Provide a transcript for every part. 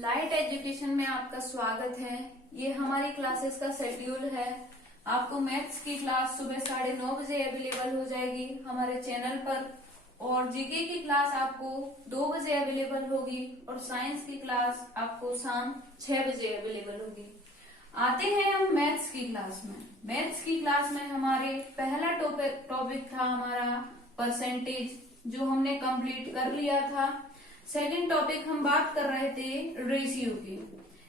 Light education में आपका स्वागत है। ये हमारी क्लासेस का शेड्यूल है। आपको मैथ्स की क्लास सुबह 9:30 बजे अवेलेबल हो जाएगी हमारे चैनल पर, और जीके की क्लास आपको 2 बजे अवेलेबल होगी, और साइंस की क्लास आपको शाम 6 बजे अवेलेबल होगी। आते हैं हम मैथ्स की क्लास में। मैथ्स की क्लास में हमारे पहला टॉपिक था हमारा परसेंटेज, जो हमने कंप्लीट कर लिया था। सेकंड टॉपिक हम बात कर रहे थे रेशियो की।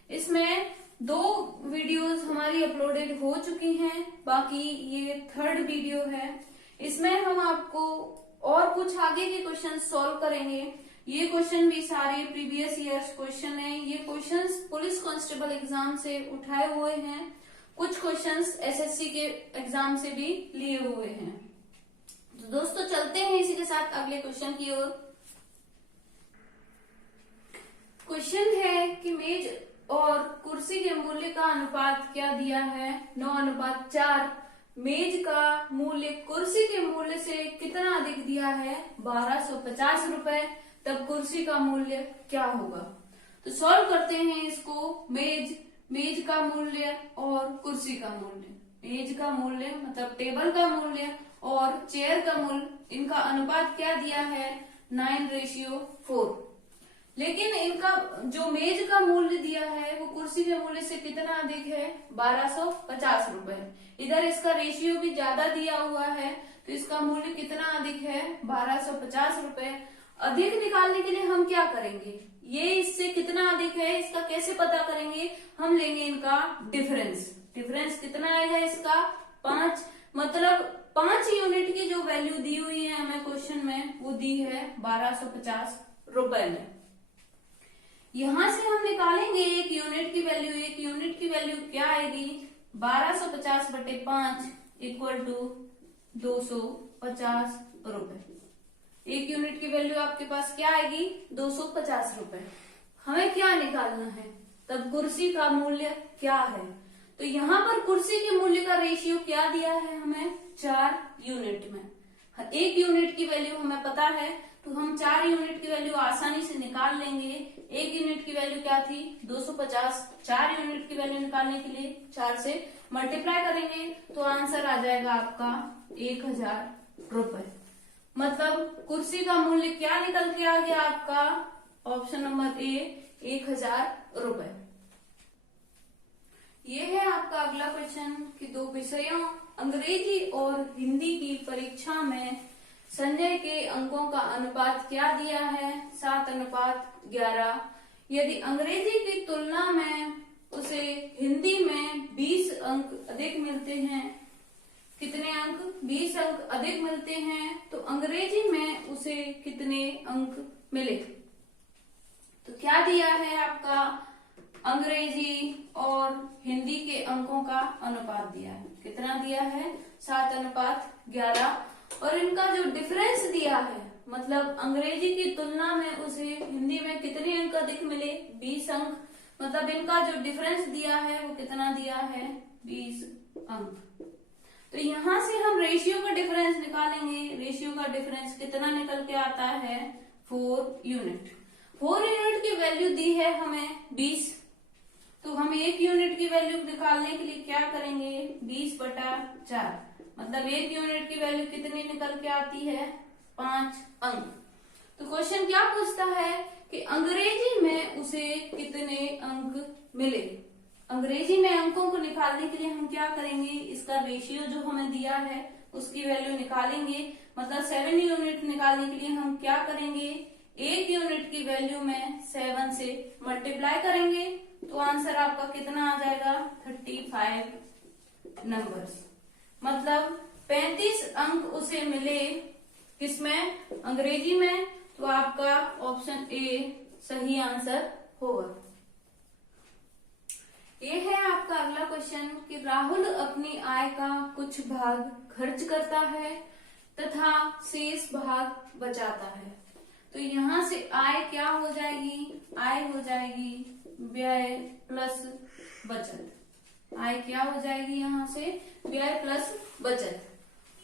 इसमें 2 वीडियोस हमारी अपलोडेड हो चुकी हैं, बाकी ये थर्ड वीडियो है। इसमें हम आपको और कुछ आगे के क्वेश्चन सॉल्व करेंगे। ये क्वेश्चन भी सारे प्रीवियस ईयर्स क्वेश्चन हैं। ये क्वेश्चंस पुलिस कांस्टेबल एग्जाम से उठाए हुए हैं, कुछ क्वेश्चंस एसएससी के एग्जाम से भी लिए हुए हैं। तो दोस्तों चलते हैं इसी के साथ अगले क्वेश्चन की ओर। क्वेश्चन है कि मेज और कुर्सी के मूल्य का अनुपात क्या दिया है? 9:4। मेज का मूल्य कुर्सी के मूल्य से कितना अधिक दिया है? 1250 रुपए। तब कुर्सी का मूल्य क्या होगा? तो सॉल्व करते हैं इसको। मेज का मूल्य और कुर्सी का मूल्य। मेज का मूल्य मतलब टेबल का मूल्य और चेयर का मूल्य, इनका अनुपात क्या दिया है? 9:4। लेकिन इनका जो मेज का मूल्य दिया है वो कुर्सी के मूल्य से कितना अधिक है? 1250 रुपए। इधर इसका रेशियो भी ज्यादा दिया हुआ है, तो इसका मूल्य कितना अधिक है? 1250 रुपए। अधिक निकालने के लिए हम क्या करेंगे? ये इससे कितना अधिक है इसका कैसे पता करेंगे? हम लेंगे इनका डिफरेंस। डिफरेंस कितना आएगा इसका? 5। मतलब 5 यूनिट की जो वैल्यू दी हुई है हमें क्वेश्चन में, वो दी है 1250 रुपए में। यहां से हम निकालेंगे 1 यूनिट की वैल्यू। 1 यूनिट की वैल्यू क्या आएगी? 1250/5 इक्वल टू 250 रुपए। 1 यूनिट की वैल्यू आपके पास क्या आएगी? 250 रुपए। हमें क्या निकालना है? तब कुर्सी का मूल्य क्या है? तो यहाँ पर कुर्सी के मूल्य का रेशियो क्या दिया है हमें? 4 यूनिट में। 1 यूनिट की वैल्यू हमें पता है, तो हम 4 यूनिट की वैल्यू आसानी से निकाल लेंगे। 1 यूनिट की वैल्यू क्या थी? 250। 4 यूनिट की वैल्यू निकालने के लिए 4 से मल्टीप्लाई करेंगे, तो आंसर आ जाएगा आपका 1000 रुपए। मतलब कुर्सी का मूल्य क्या निकल के आ गया आपका? ऑप्शन नंबर ए, 1000 रुपए। ये है आपका अगला क्वेश्चन कि 2 विषयों अंग्रेजी और हिंदी की परीक्षा में संजय के अंकों का अनुपात क्या दिया है? 7:11। यदि अंग्रेजी की तुलना में उसे हिंदी में 20 अंक अधिक मिलते हैं, कितने अंक? 20 अंक अधिक मिलते हैं, तो अंग्रेजी में उसे कितने अंक मिले? तो क्या दिया है आपका? अंग्रेजी और हिंदी के अंकों का अनुपात दिया है। कितना दिया है? 7:11। और इनका जो डिफरेंस दिया है, मतलब अंग्रेजी की तुलना में उसे हिंदी में कितने अंक अधिक मिले? 20 अंक। मतलब इनका जो डिफरेंस दिया है वो कितना दिया है? 20 अंक। तो यहां से हम रेशियो का डिफरेंस निकालेंगे। रेशियो का डिफरेंस कितना निकल के आता है? 4 यूनिट। 4 यूनिट की वैल्यू दी है हमें 20, तो हम 1 यूनिट की वैल्यू निकालने के लिए क्या करेंगे? 20/4। मतलब 1 यूनिट की वैल्यू कितनी निकल के आती है? 5 अंक। तो क्वेश्चन क्या पूछता है कि अंग्रेजी में उसे कितने अंक मिले? अंग्रेजी में अंकों को निकालने के लिए हम क्या करेंगे? इसका रेशियो जो हमें दिया है उसकी वैल्यू निकालेंगे। मतलब 7 यूनिट निकालने के लिए हम क्या करेंगे? 1 यूनिट की वैल्यू में 7 से मल्टीप्लाई करेंगे, तो आंसर आपका कितना आ जाएगा? 35 नंबर्स। मतलब 35 अंक उसे मिले। किसमें? अंग्रेजी में। तो आपका ऑप्शन ए सही आंसर होगा। ये है आपका अगला क्वेश्चन कि राहुल अपनी आय का कुछ भाग खर्च करता है तथा शेष भाग बचाता है। तो यहाँ से आय क्या हो जाएगी? आय हो जाएगी व्यय प्लस बचत। आय क्या हो जाएगी? यहाँ से व्यय प्लस बचत।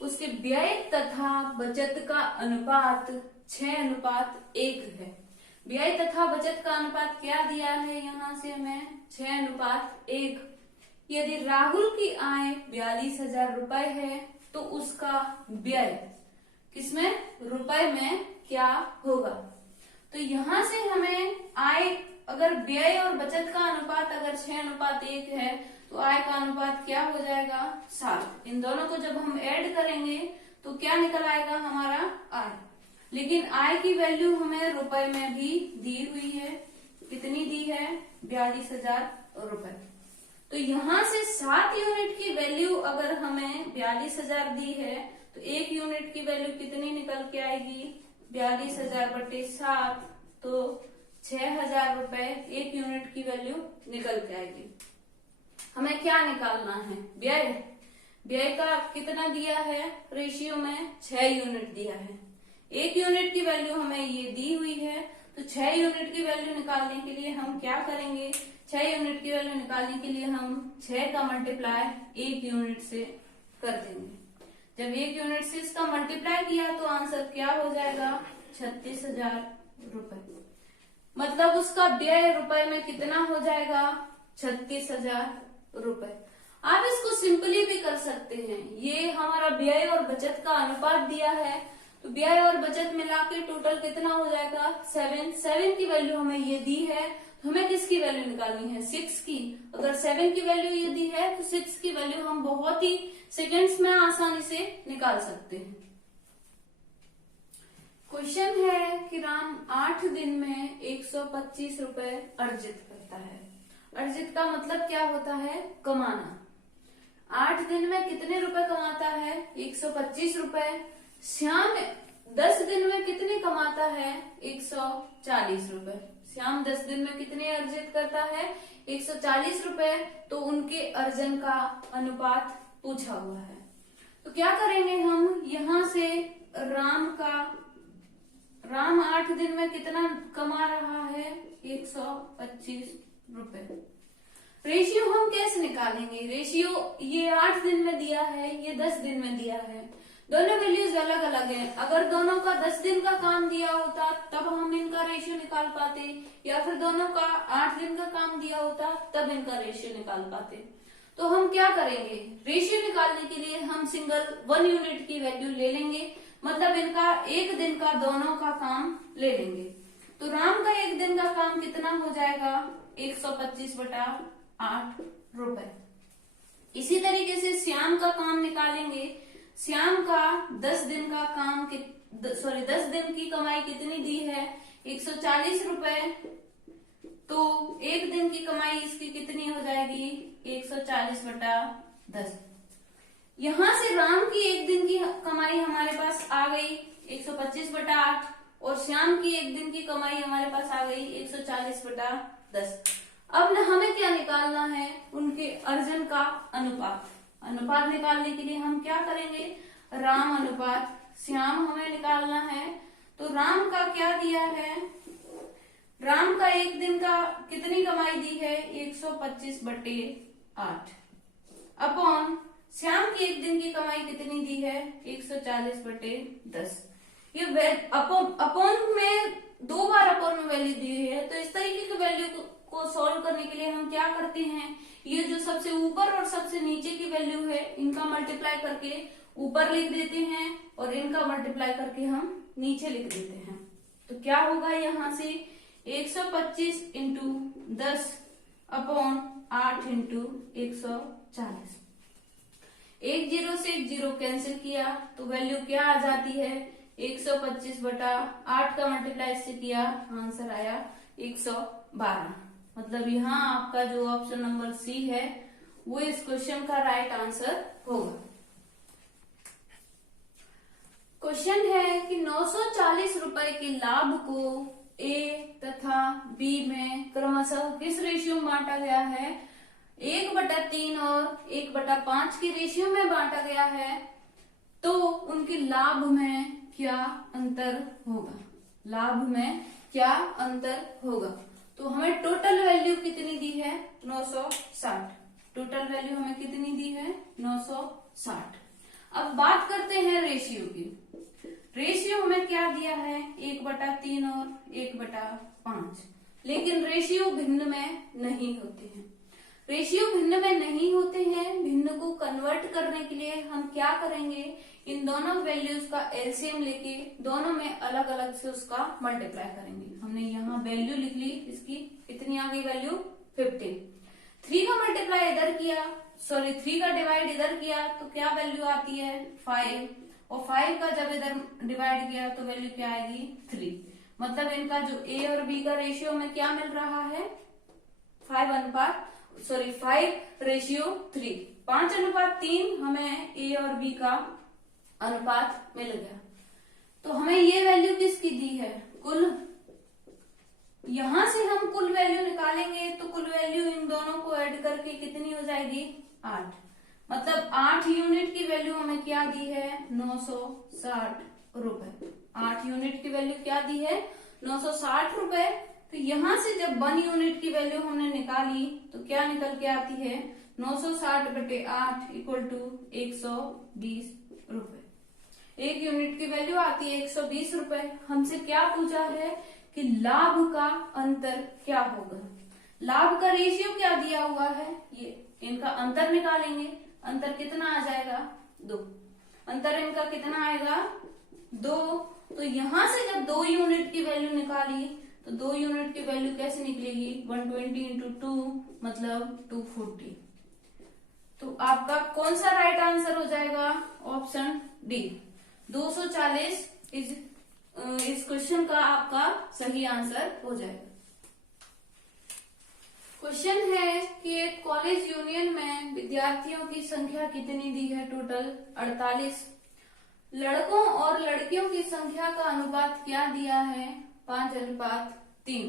उसके व्यय तथा बचत का अनुपात 6:1 है। व्यय तथा बचत का अनुपात क्या दिया है, यहाँ से हमें 6:1। यदि राहुल की आय 42,000 रुपए है तो उसका व्यय किसमें, रुपए में क्या होगा। तो यहाँ से हमें आय, अगर व्यय और बचत का अनुपात अगर 6:1 है तो आय का अनुपात क्या हो जाएगा, 7। इन दोनों को जब हम ऐड करेंगे तो क्या निकल आएगा हमारा, आय। लेकिन आय की वैल्यू हमें रुपए में भी दी हुई है, कितनी दी है, 42,000 रुपए। तो यहाँ से 7 यूनिट की वैल्यू अगर हमें 42,000 दी है तो 1 यूनिट की वैल्यू कितनी निकल के आएगी, 42,000 बटे 7, तो 6,000 रुपए 1 यूनिट की वैल्यू निकल के आएगी। हमें क्या निकालना है, व्यय। व्यय का कितना दिया है, रेशियो में 6 यूनिट दिया है। 1 यूनिट की वैल्यू हमें ये दी हुई है, तो 6 यूनिट की वैल्यू निकालने के लिए हम क्या करेंगे, 6 यूनिट की वैल्यू निकालने के लिए हम 6 का मल्टीप्लाई 1 यूनिट से कर देंगे। जब 1 यूनिट से इसका मल्टीप्लाई किया तो आंसर क्या हो जाएगा, 36,000 रुपए। मतलब उसका व्यय रुपए में कितना हो जाएगा, 36,000 रुपए। आप इसको सिंपली भी कर सकते हैं, ये हमारा व्यय और बचत का अनुपात दिया है तो व्यय और बचत मिला के टोटल कितना हो जाएगा, 7 की वैल्यू हमें ये दी है, तो हमें किसकी वैल्यू निकालनी है, 6 की। अगर 7 की वैल्यू ये दी है तो 6 की वैल्यू हम बहुत ही सेकेंड्स में आसानी से निकाल सकते हैं। क्वेश्चन है कि राम 8 दिन में 125 रुपए अर्जित करता है। अर्जित का मतलब क्या होता है, कमाना। 8 दिन में कितने रुपए कमाता है, 125 रुपए। श्याम 10 दिन में कितने कमाता है, 140 रुपए। श्याम 10 दिन में कितने अर्जित करता है, 140 रुपए। तो उनके अर्जन का अनुपात पूछा हुआ है, तो क्या करेंगे हम, यहाँ से राम 8 दिन में कितना कमा रहा है, 125 रुपए। रेशियो हम कैसे निकालेंगे, रेशियो ये 8 दिन में दिया है, ये 10 दिन में दिया है, दोनों वैल्यूज अलग अलग हैं। अगर दोनों का 10 दिन का काम दिया होता तब हम इनका रेशियो निकाल पाते, या फिर दोनों का 8 दिन का काम दिया होता तब इनका रेशियो निकाल पाते। तो हम क्या करेंगे, रेशियो निकालने के लिए हम सिंगल 1 यूनिट की वैल्यू ले लेंगे, मतलब इनका 1 दिन का दोनों का काम ले लेंगे। तो राम का 1 दिन का काम कितना हो जाएगा, 125/8 रुपए। इसी तरीके से श्याम का काम निकालेंगे। श्याम का 10 दिन का काम 10 दिन की कमाई कितनी दी है, 140 रुपए। तो 1 दिन की कमाई इसकी कितनी हो जाएगी, 140/10। यहां से राम की 1 दिन की कमाई हमारे पास आ गई 125/8 और श्याम की 1 दिन की कमाई हमारे पास आ गई 140/10। अब हमें क्या निकालना है, उनके अर्जन का अनुपात। अनुपात निकालने के लिए हम क्या करेंगे, राम अनुपात श्याम हमें निकालना है। तो राम का क्या दिया है, राम का 1 दिन का कितनी कमाई दी है, 125/8 अपॉन श्याम की 1 दिन की कमाई कितनी दी है, 140/10। ये अपॉन में 2 बार अपॉन में वैल्यू दी हुई है, तो इस तरीके की वैल्यू को सॉल्व करने के लिए हम क्या करते हैं, ये जो सबसे ऊपर और सबसे नीचे की वैल्यू है इनका मल्टीप्लाई करके ऊपर लिख देते हैं और इनका मल्टीप्लाई करके हम नीचे लिख देते हैं। तो क्या होगा, यहाँ से 125 × 10 अपॉन 8 × 140। 1 0 से 1 0 कैंसिल किया तो वैल्यू क्या आ जाती है, 125/8 का मल्टीप्लाई से किया, आंसर आया 112। मतलब यहाँ आपका जो ऑप्शन नंबर सी है वो इस क्वेश्चन का राइट आंसर होगा। क्वेश्चन है कि 940 रुपए के लाभ को ए तथा बी में क्रमशः किस रेशियो में बांटा गया है, 1/3 और 1/5 की रेशियो में बांटा गया है। तो उनके लाभ में क्या अंतर होगा, लाभ में क्या अंतर होगा। तो हमें टोटल वैल्यू कितनी दी है, 960। टोटल वैल्यू हमें कितनी दी है, 960। अब बात करते हैं रेशियो की। रेशियो हमें क्या दिया है, 1/3 और 1/5। 5। लेकिन रेशियो भिन्न में नहीं होते हैं। रेशियो भिन्न में नहीं होते हैं। भिन्न को कन्वर्ट करने के लिए हम क्या करेंगे, इन दोनों वैल्यूज का एलसीएम लेके दोनों में अलग अलग से उसका मल्टीप्लाई करेंगे। हमने यहाँ वैल्यू लिख ली, इसकी कितनी आ गई वैल्यू 15। 3 का मल्टीप्लाई इधर किया, 3 का डिवाइड इधर किया तो क्या वैल्यू आती है 5, और 5 का जब इधर डिवाइड किया तो वैल्यू क्या आएगी 3। मतलब इनका जो ए और बी का रेशियो में क्या मिल रहा है 5:3, 5:3 हमें ए और बी का अनुपात मिल गया। तो हमें ये वैल्यू किसकी दी है, कुल। यहां से हम कुल वैल्यू निकालेंगे तो कुल वैल्यू इन दोनों को ऐड करके कितनी हो जाएगी 8। मतलब 8 यूनिट की वैल्यू हमें क्या दी है 960 रुपए। 8 यूनिट की वैल्यू क्या दी है 960 रुपए। तो यहां से जब 1 यूनिट की वैल्यू हमने निकाली तो क्या निकल के आती है 960/8 इक्वल टू 120 रुपए। 1 यूनिट की वैल्यू आती है 120 रुपए। हमसे क्या पूछा है कि लाभ का अंतर क्या होगा। लाभ का रेशियो क्या दिया हुआ है, ये इनका अंतर निकालेंगे। अंतर कितना आ जाएगा 2। अंतर इनका कितना आएगा 2। तो यहां से जब 2 यूनिट की वैल्यू निकाली तो 2 यूनिट की वैल्यू कैसे निकलेगी 120 इंटू 2 मतलब 240। तो आपका कौन सा राइट आंसर हो जाएगा ऑप्शन डी 240 इस क्वेश्चन का आपका सही आंसर हो जाएगा। क्वेश्चन है कि एक कॉलेज यूनियन में विद्यार्थियों की संख्या कितनी दी है, टोटल 48। लड़कों और लड़कियों की संख्या का अनुपात क्या दिया है 5:3।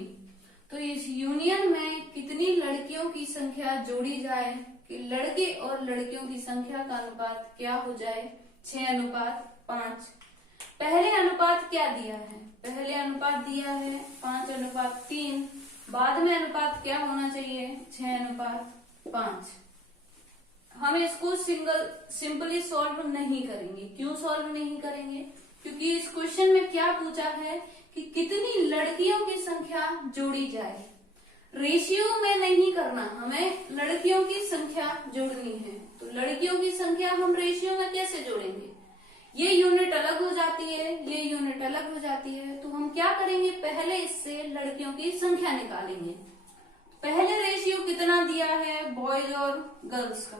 तो इस यूनियन में कितनी लड़कियों की संख्या जोड़ी जाए कि लड़के और लड़कियों की संख्या का अनुपात क्या हो जाए 6:5। पहले अनुपात क्या दिया है, पहले अनुपात दिया है 5:3। बाद में अनुपात क्या होना चाहिए 6:5। हम इसको सिंपली सॉल्व नहीं करेंगे। क्यों सॉल्व नहीं करेंगे, क्योंकि इस क्वेश्चन में क्या पूछा है कि कितनी लड़कियों की संख्या जोड़ी जाए। रेशियो में नहीं करना, हमें लड़कियों की संख्या जोड़नी है। तो लड़कियों की संख्या हम रेशियो में कैसे जोड़ेंगे, ये यूनिट अलग हो जाती है, ये यूनिट अलग हो जाती है। तो हम क्या करेंगे, पहले इससे लड़कियों की संख्या निकालेंगे। पहले रेशियो कितना दिया है बॉयज और गर्ल्स का,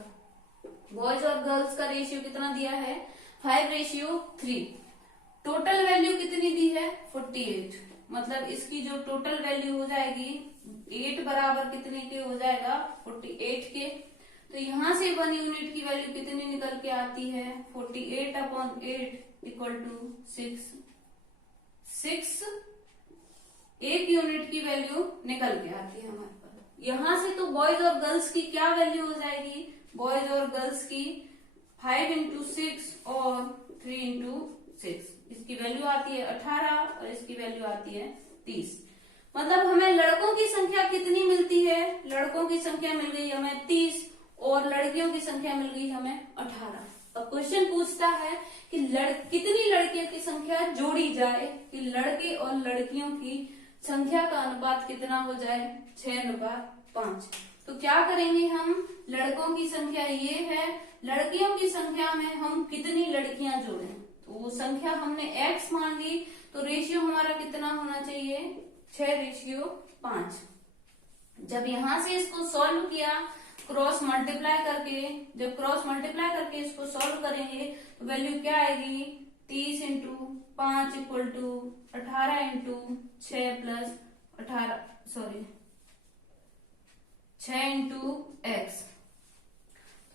बॉयज और गर्ल्स का रेशियो कितना दिया है 5:3। टोटल वैल्यू कितनी दी है 48। मतलब इसकी जो टोटल वैल्यू हो जाएगी 8 बराबर कितने के हो जाएगा 48 के। तो यहां से 1 यूनिट की वैल्यू कितनी निकल के आती है 48/8 इक्वल टू 6। 1 यूनिट की वैल्यू निकल के आती है हमारे पास। यहां से तो बॉयज और गर्ल्स की क्या वैल्यू हो जाएगी, बॉयज और गर्ल्स की 5 into 6 और 3 into 6। इसकी वैल्यू आती है 18 और इसकी वैल्यू आती है 30। मतलब हमें लड़कों की संख्या कितनी मिलती है, लड़कों की संख्या मिल गई हमें 30 और लड़कियों की संख्या मिल गई हमें 18। अब क्वेश्चन पूछता है कि कितनी लड़कियों की संख्या जोड़ी जाए कि लड़के और लड़कियों की संख्या का अनुपात कितना हो जाए 6:5। तो क्या करेंगे हम, लड़कों की संख्या ये है, लड़कियों की संख्या में हम कितनी लड़कियां जोड़ें। तो वो संख्या हमने x मान ली, तो रेशियो हमारा कितना होना चाहिए 6:5। जब यहां से इसको सॉल्व किया क्रॉस मल्टीप्लाई करके, जब क्रॉस मल्टीप्लाई करके इसको सॉल्व करेंगे तो वैल्यू क्या आएगी 30 into 5 equal to 18 into 6 plus 6 into x।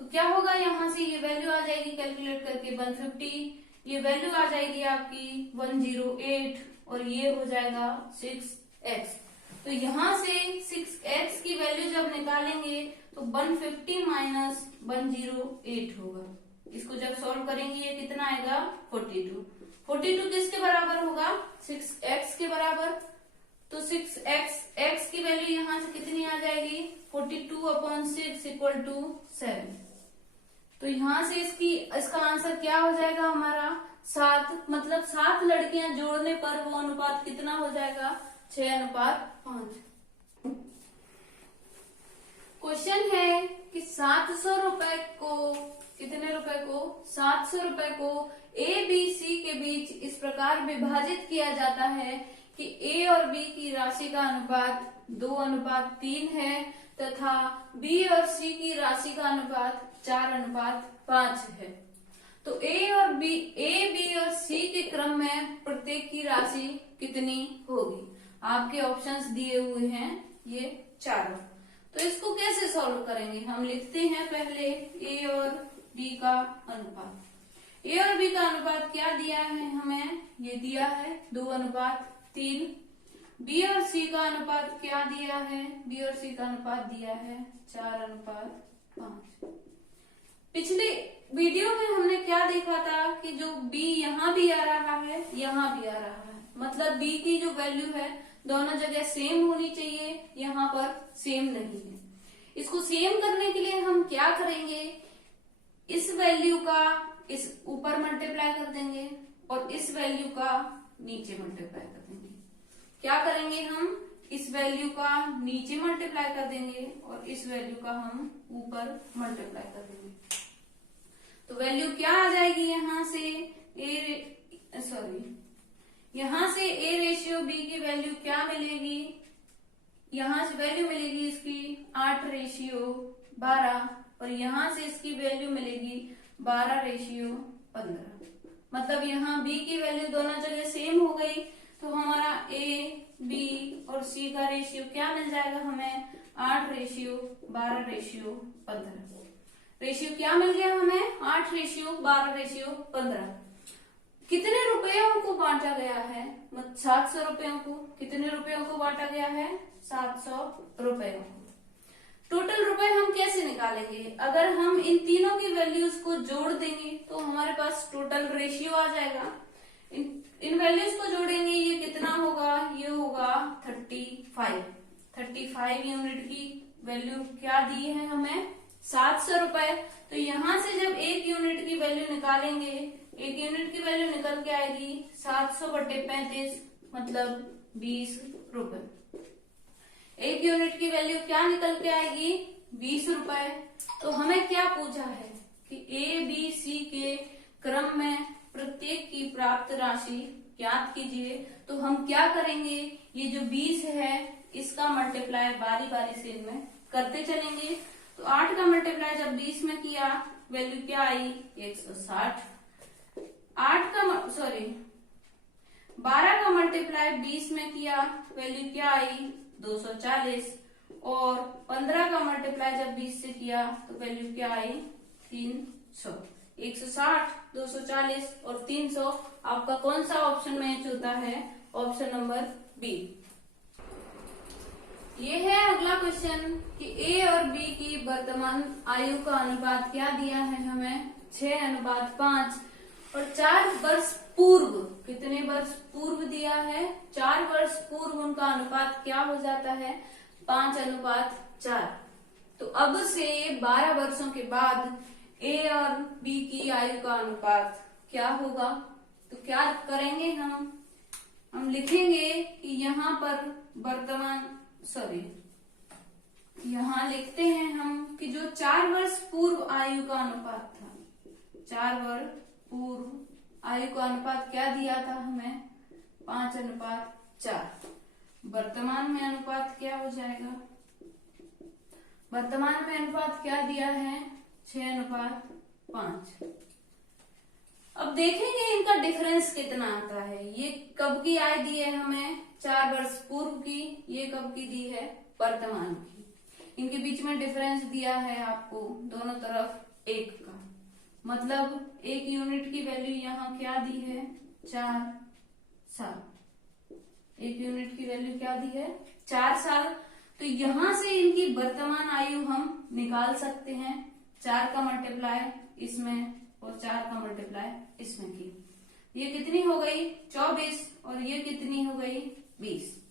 तो क्या होगा, यहां से ये वैल्यू आ जाएगी कैलकुलेट करके 150। ये वैल्यू आ जाएगी आपकी 108 और ये हो जाएगा 6x। तो यहां से 6x की वैल्यू जब निकालेंगे तो 150 माइनस 108 होगा। इसको जब सॉल्व करेंगे ये कितना आएगा 42 किसके बराबर होगा 6x के बराबर। तो 6x की वैल्यू यहां से कितनी आ जाएगी 42/6 इक्वल टू 7। तो यहां से इसका आंसर क्या हो जाएगा हमारा 7। मतलब 7 लड़कियां जोड़ने पर वो अनुपात कितना हो जाएगा 6:5। क्वेश्चन है कि 700 रुपए को, कितने रुपए को, 700 रुपए को ए बी सी के बीच इस प्रकार विभाजित किया जाता है कि ए और बी की राशि का अनुपात 2:3 है तथा बी और सी की राशि का अनुपात 4:5 है। तो ए, बी और सी के क्रम में प्रत्येक की राशि कितनी होगी? आपके ऑप्शंस दिए हुए हैं ये चारों। तो इसको कैसे सॉल्व करेंगे? हम लिखते हैं पहले ए और बी का अनुपात। ए और बी का अनुपात क्या दिया है हमें? ये दिया है 2:3। बी और सी का अनुपात क्या दिया है? बी और सी का अनुपात दिया है 4:5। पिछले वीडियो में हमने क्या देखा था कि जो b यहाँ भी आ रहा है, यहाँ भी आ रहा है, मतलब b की जो वैल्यू है दोनों जगह सेम होनी चाहिए, यहाँ पर सेम नहीं है। इसको सेम करने के लिए हम क्या करेंगे? इस वैल्यू का इस ऊपर मल्टीप्लाई कर देंगे और इस वैल्यू का नीचे मल्टीप्लाई कर देंगे। क्या करेंगे? हम इस वैल्यू का नीचे मल्टीप्लाई कर देंगे और इस वैल्यू का हम ऊपर मल्टीप्लाई कर देंगे। तो वैल्यू क्या आ जाएगी? यहाँ से यहाँ से a रेशियो b की वैल्यू क्या मिलेगी? यहाँ से वैल्यू मिलेगी इसकी 8:12 और यहाँ से इसकी वैल्यू मिलेगी 12:15। मतलब यहाँ b की वैल्यू दोनों जगह सेम हो गई, तो हमारा a, b और c का रेशियो क्या मिल जाएगा हमें? 8:12:15। रेशियो क्या मिल गया हमें? 8:12:15। कितने रुपयों को बांटा गया है? 700 रुपयों को। कितने रुपयों को बांटा गया है? 700 रुपयों को। टोटल रुपए हम कैसे निकालेंगे? अगर हम इन तीनों की वैल्यूज को जोड़ देंगे तो हमारे पास टोटल रेशियो आ जाएगा। इन वैल्यूज को जोड़ेंगे, ये कितना होगा? ये होगा 35 यूनिट की वैल्यू क्या दी है हमें? 700 रुपए। तो यहाँ से जब एक यूनिट की वैल्यू निकालेंगे, एक यूनिट की वैल्यू निकल के आएगी 700/35, मतलब 20 रुपए। एक यूनिट की वैल्यू क्या निकल के आएगी? 20 रुपए। तो हमें क्या पूछा है कि ए बी सी के क्रम में प्रत्येक की प्राप्त राशि ज्ञात कीजिए। तो हम क्या करेंगे? ये जो 20 है इसका मल्टीप्लाई बारी बारी से इनमें करते चलेंगे। तो 8 का मल्टीप्लाई जब 20 में किया, वैल्यू क्या आई? 160। 12 का मल्टीप्लाई 20 में किया, वैल्यू क्या आई? 240। और 15 का मल्टीप्लाई जब 20 से किया तो वैल्यू क्या आई? 300। 160, 240 और 300। आपका कौन सा ऑप्शन मैच होता है? Option number B. ये है अगला क्वेश्चन कि ए और बी की वर्तमान आयु का अनुपात क्या दिया है हमें? 6:5। और 4 वर्ष पूर्व, कितने वर्ष पूर्व दिया है? 4 वर्ष पूर्व उनका अनुपात क्या हो जाता है? 5:4। तो अब से 12 वर्षों के बाद ए और बी की आयु का अनुपात क्या होगा? तो क्या करेंगे हम लिखेंगे कि यहाँ पर यहाँ लिखते हैं हम कि जो 4 वर्ष पूर्व आयु का अनुपात था, 4 वर्ष पूर्व आयु का अनुपात क्या दिया था हमें? 5:4। वर्तमान में अनुपात क्या हो जाएगा? वर्तमान में अनुपात क्या दिया है? 6:5। अब देखेंगे इनका डिफरेंस कितना आता है। ये कब की आय दी है हमें? 4 वर्ष पूर्व की। ये कब की दी है? वर्तमान की। इनके बीच में डिफरेंस दिया है आपको दोनों तरफ 1 का, मतलब 1 यूनिट की वैल्यू यहाँ क्या दी है? 4 साल। 1 यूनिट की वैल्यू क्या दी है? 4 साल। तो यहाँ से इनकी वर्तमान आयु हम निकाल सकते हैं। 4 का मल्टीप्लाई इसमें और 4 का मल्टीप्लाई इसमें की। ये कितनी हो गई? 24। और ये कितनी हो गई? 20।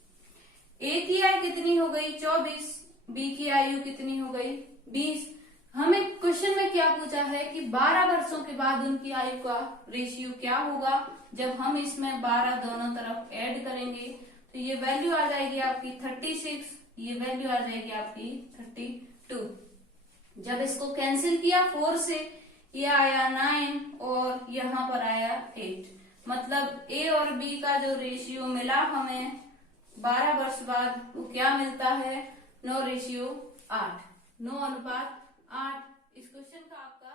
ए की आयु कितनी हो गई? 24। बी की आयु कितनी हो गई? 20। हमें क्वेश्चन में क्या पूछा है कि 12 वर्षों के बाद उनकी आयु का रेशियो क्या होगा? जब हम इसमें 12 दोनों तरफ ऐड करेंगे तो ये वैल्यू आ जाएगी आपकी 36, ये वैल्यू आ जाएगी आपकी 32। जब इसको कैंसिल किया 4 से, ये आया 9 और यहाँ पर आया 8। मतलब ए और बी का जो रेशियो मिला हमें 12 वर्ष बाद, वो क्या मिलता है? 9:8, 9:8। इस क्वेश्चन का आपका